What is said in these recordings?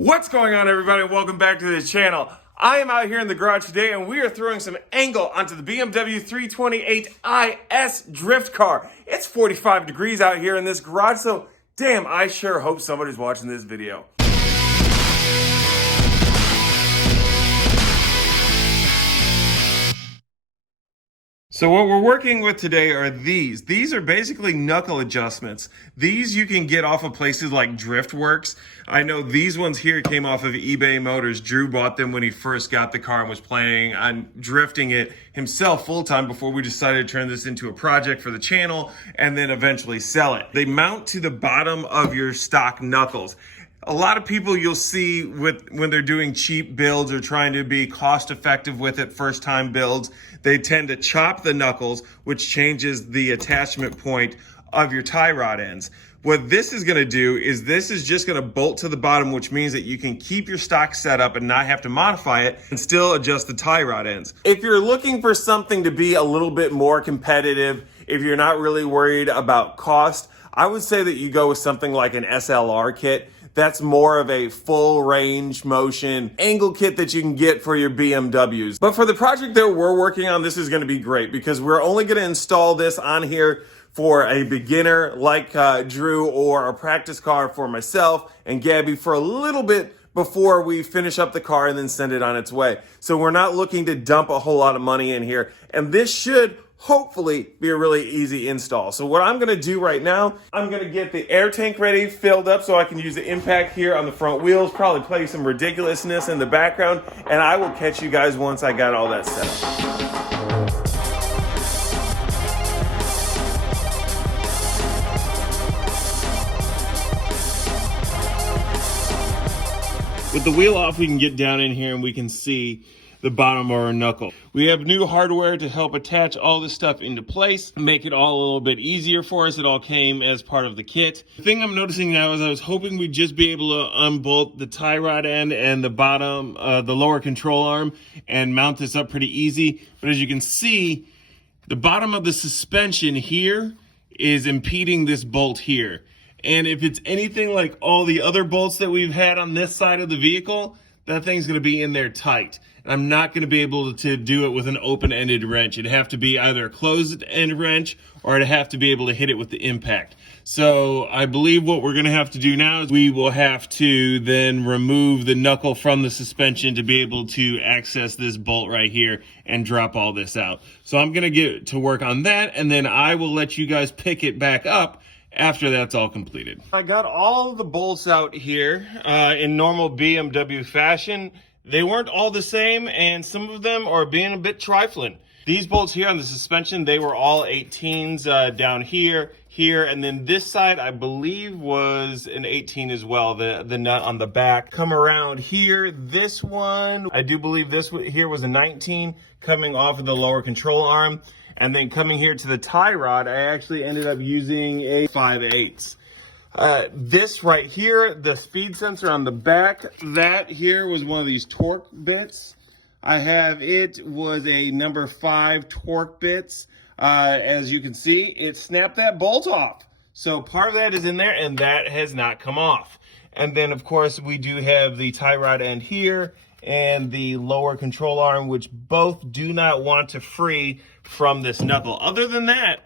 What's going on, everybody? Welcome back to the channel. I am out here in the garage today and we are throwing some angle onto the BMW 328iS drift car. It's 45 degrees out here in this garage, so damn, I sure hope somebody's watching this video. So what we're working with today are these. These are basically knuckle adjustments. These you can get off of places like Driftworks. I know these ones here came off of eBay Motors. Drew bought them when he first got the car and was planning on drifting it himself full-time before we decided to turn this into a project for the channel and then eventually sell it. They mount to the bottom of your stock knuckles. A lot of people you'll see when they're doing cheap builds or trying to be cost effective with it, first time builds, they tend to chop the knuckles, which changes the attachment point of your tie rod ends. What this is gonna do is this is just gonna bolt to the bottom, which means that you can keep your stock setup and not have to modify it and still adjust the tie rod ends. If you're looking for something to be a little bit more competitive, if you're not really worried about cost, I would say that you go with something like an SLR kit. That's more of a full range motion angle kit that you can get for your BMWs. But for the project that we're working on, this is gonna be great because we're only gonna install this on here for a beginner like Drew, or a practice car for myself and Gabby for a little bit before we finish up the car and then send it on its way. So we're not looking to dump a whole lot of money in here. And this should hopefully be a really easy install. So what I'm gonna do right now, I'm gonna get the air tank ready, filled up so I can use the impact here on the front wheels, probably play some ridiculousness in the background, and I will catch you guys once I got all that set up. With the wheel off, we can get down in here and we can see the bottom of our knuckle. We have new hardware to help attach all this stuff into place, make it all a little bit easier for us. It all came as part of the kit. The thing I'm noticing now is I was hoping we'd just be able to unbolt the tie rod end and the bottom, the lower control arm, and mount this up pretty easy. But as you can see, the bottom of the suspension here is impeding this bolt here. And if it's anything like all the other bolts that we've had on this side of the vehicle, that thing's gonna be in there tight. And I'm not gonna be able to do it with an open-ended wrench. It'd have to be either a closed-end wrench or I'd have to be able to hit it with the impact. So I believe what we're gonna have to do now is we will have to then remove the knuckle from the suspension to be able to access this bolt right here and drop all this out. So I'm gonna get to work on that, and then I will let you guys pick it back up after that's all completed. I got all of the bolts out here in normal BMW fashion. They weren't all the same, and some of them are being a bit trifling. These bolts here on the suspension, they were all 18s down here, and then this side I believe was an 18 as well, the nut on the back. Come around here, this one, I do believe this here was a 19 coming off of the lower control arm. And then coming here to the tie rod, I actually ended up using a 5/8. This right here, the speed sensor on the back, that here was one of these torque bits. It was a number 5 torque bits. As you can see, it snapped that bolt off. So part of that is in there and that has not come off. And then of course we do have the tie rod end here and the lower control arm, which both do not want to free from this knuckle. Other than that,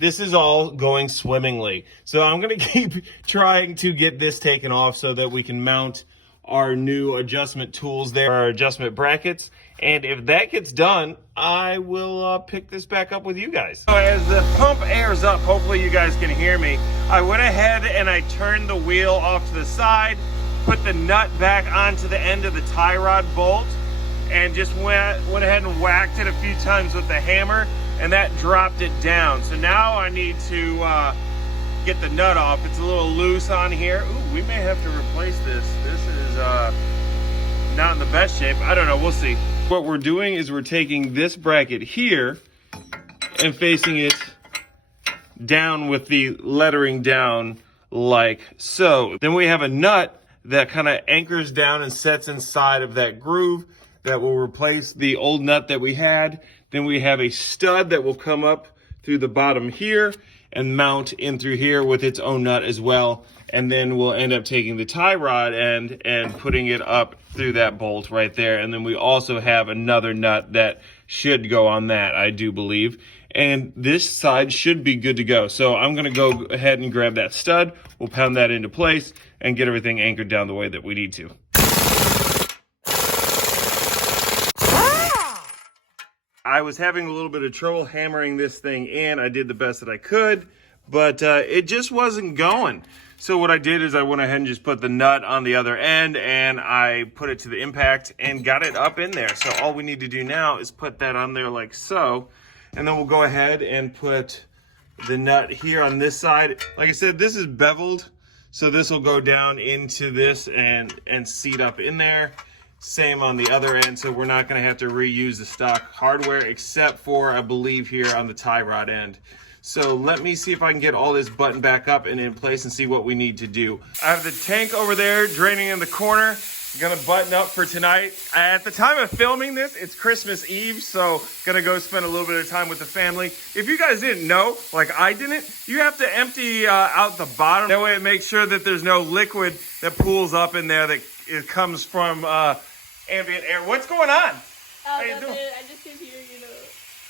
this is all going swimmingly. So I'm gonna keep trying to get this taken off so that we can mount our new adjustment tools there, our adjustment brackets. And if that gets done, I will pick this back up with you guys. So as the pump airs up, hopefully you guys can hear me, I went ahead and I turned the wheel off to the side, put the nut back onto the end of the tie rod bolt, and just went ahead and whacked it a few times with the hammer, and that dropped it down. So now I need to get the nut off. It's a little loose on here. Ooh, we may have to replace this. This is not in the best shape. I don't know, we'll see. What we're doing is we're taking this bracket here and facing it down with the lettering down like so. Then we have a nut that kind of anchors down and sets inside of that groove that will replace the old nut that we had. Then we have a stud that will come up through the bottom here, and mount in through here with its own nut as well. And then we'll end up taking the tie rod end and putting it up through that bolt right there. And then we also have another nut that should go on that, I do believe. And this side should be good to go. So I'm gonna go ahead and grab that stud. We'll pound that into place and get everything anchored down the way that we need to. I was having a little bit of trouble hammering this thing in. I did the best that I could, but it just wasn't going. So what I did is I went ahead and just put the nut on the other end, and I put it to the impact and got it up in there. So all we need to do now is put that on there like so, and then we'll go ahead and put the nut here on this side. Like I said, this is beveled, so this will go down into this and seat up in there. Same on the other end, so we're not going to have to reuse the stock hardware except for, I believe, here on the tie rod end. So let me see if I can get all this buttoned back up and in place and see what we need to do. I have the tank over there draining in the corner. I'm gonna button up for tonight. At the time of filming this, it's Christmas Eve, so gonna go spend a little bit of time with the family. If you guys didn't know, like I didn't, you have to empty out the bottom. That way it makes sure that there's no liquid that pools up in there that it comes from ambient air. What's going on? How you doing? I just came here, you know.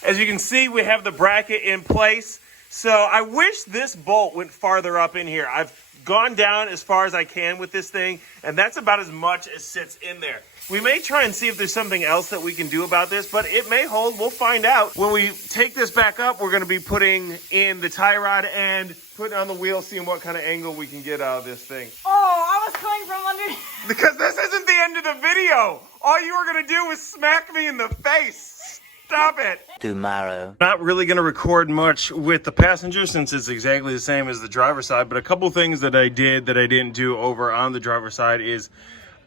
As you can see, we have the bracket in place. So I wish this bolt went farther up in here. I've gone down as far as I can with this thing, and that's about as much as sits in there. We may try and see if there's something else that we can do about this, but it may hold. We'll find out. When we take this back up, we're going to be putting in the tie rod and putting on the wheel, seeing what kind of angle we can get out of this thing. Oh, I was coming from under. Because this isn't the end of the video. All you were going to do was smack me in the face. Stop it. Tomorrow. Not really going to record much with the passenger since it's exactly the same as the driver's side, but a couple things that I did that I didn't do over on the driver's side is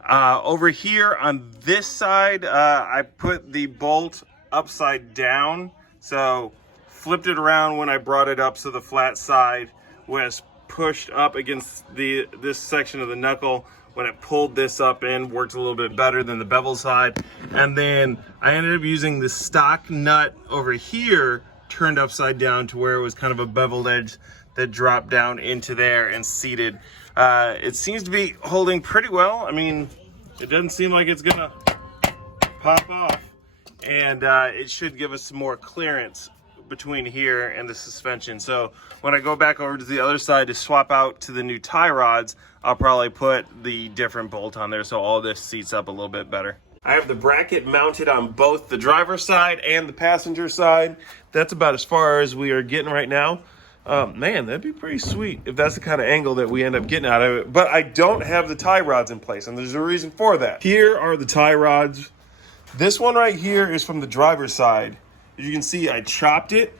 over here on this side, I put the bolt upside down. So flipped it around when I brought it up so the flat side was pushed up against this section of the knuckle. When it pulled this up in, worked a little bit better than the bevel side. And then I ended up using the stock nut over here turned upside down to where it was kind of a beveled edge that dropped down into there and seated. It seems to be holding pretty well. I mean, it doesn't seem like it's gonna pop off. And it should give us some more clearance between here and the suspension. So when I go back over to the other side to swap out to the new tie rods, I'll probably put the different bolt on there so all this seats up a little bit better. I have the bracket mounted on both the driver's side and the passenger side. That's about as far as we are getting right now. Man, that'd be pretty sweet if that's the kind of angle that we end up getting out of it. But I don't have the tie rods in place, and there's a reason for that. Here are the tie rods. This one right here is from the driver's side. As you can see, I chopped it.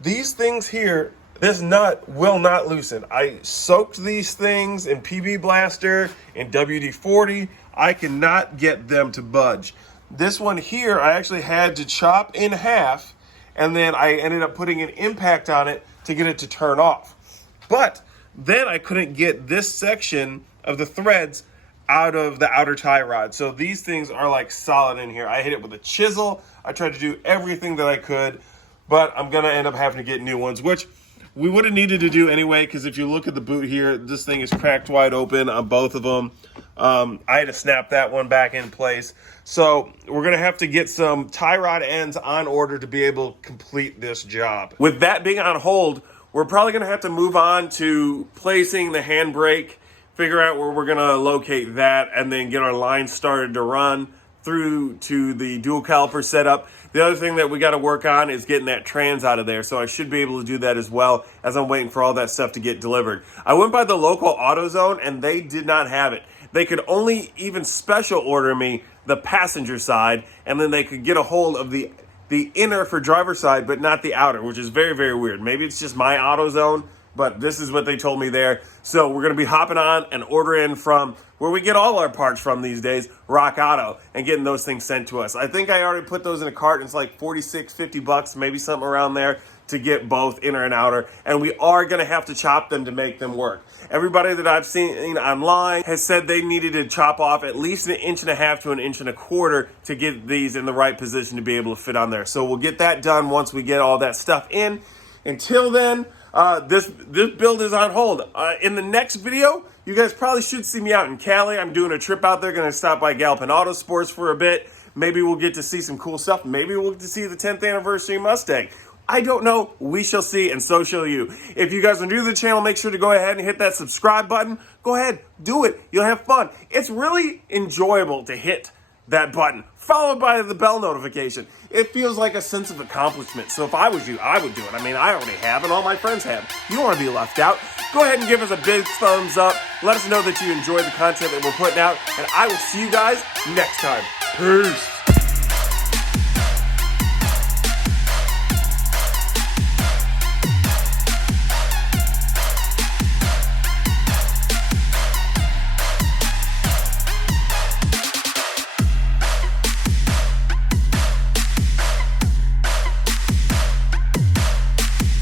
These things here, this nut will not loosen. I soaked these things in PB Blaster and WD-40. I cannot get them to budge. This one here, I actually had to chop in half, and then I ended up putting an impact on it to get it to turn off. But then I couldn't get this section of the threads out of the outer tie rod. So these things are like solid in here. I hit it with a chisel. I tried to do everything that I could, but I'm gonna end up having to get new ones, which we would have needed to do anyway, because if you look at the boot here, this thing is cracked wide open on both of them. I had to snap that one back in place. So we're gonna have to get some tie rod ends on order to be able to complete this job. With that being on hold, we're probably gonna have to move on to placing the handbrake, figure out where we're gonna locate that, and then get our line started to run through to the dual caliper setup. The other thing that we got to work on is getting that trans out of there, so I should be able to do that as well as I'm waiting for all that stuff to get delivered. I went by the local AutoZone and they did not have it. They could only even special order me the passenger side, and then they could get a hold of the inner for driver side, but not the outer, which is very, very weird. Maybe it's just my AutoZone, but this is what they told me there. So we're going to be hopping on and ordering from where we get all our parts from these days, Rock Auto, and getting those things sent to us. I think I already put those in a cart, and it's like 46, 50 bucks, maybe something around there to get both inner and outer. And we are going to have to chop them to make them work. Everybody that I've seen online has said they needed to chop off at least 1.5 inches to 1.25 inches to get these in the right position to be able to fit on there. So we'll get that done once we get all that stuff in. Until then, this build is on hold. In the next video, you guys probably should see me out in Cali. I'm doing a trip out there. Going to stop by Galpin Auto Sports for a bit. Maybe we'll get to see some cool stuff. Maybe we'll get to see the 10th anniversary Mustang. I don't know. We shall see, and so shall you. If you guys are new to the channel, make sure to go ahead and hit that subscribe button. Go ahead, do it. You'll have fun. It's really enjoyable to hit that button, followed by the bell notification. It feels like a sense of accomplishment. So if I was you, I would do it. I mean, I already have, and all my friends have. You don't want to be left out. Go ahead and give us a big thumbs up. Let us know that you enjoy the content that we're putting out, and I will see you guys next time. Peace.